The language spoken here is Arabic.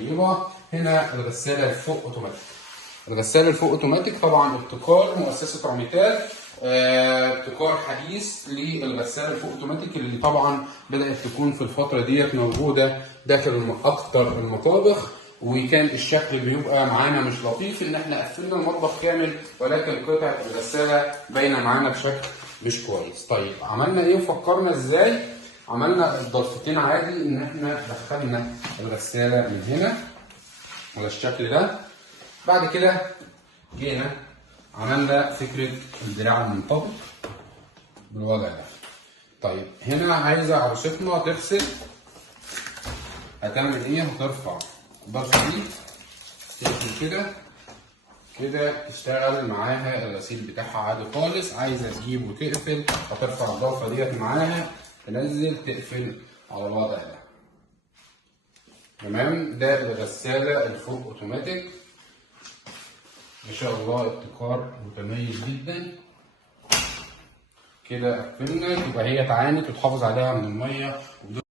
طيبه. هنا الغساله الفوق اوتوماتيك. الغساله الفوق اوتوماتيك طبعا ابتكار مؤسسه راميتال، ابتكار حديث للغساله الفوق اوتوماتيك اللي طبعا بدات تكون في الفتره ديت موجوده داخل اكتر المطابخ. وكان الشكل بيبقى معانا مش لطيف ان احنا قفلنا المطبخ كامل ولكن قطعه الغساله باينه معانا بشكل مش كويس. طيب عملنا ايه وفكرنا ازاي؟ عملنا ضفتين عادي ان احنا دخلنا الغساله من هنا على الشكل ده. بعد كده جينا عملنا فكره الدراع المنطبق بالوضع ده. طيب هنا عايزه عروستنا تغسل، هتعمل ايه؟ هترفع الضغطه دي تقفل كده كده تشتغل معاها الغسيل بتاعها عادي خالص. عايزه تجيب وتقفل هترفع الضغطه ديت معاها تنزل تقفل على الوضع ده. تمام. ده الغساله الفوق اوتوماتيك ما شاء الله ابتكار متميز جدا. كده قفلنا، يبقى هي تعانت وتحافظ عليها من الميه.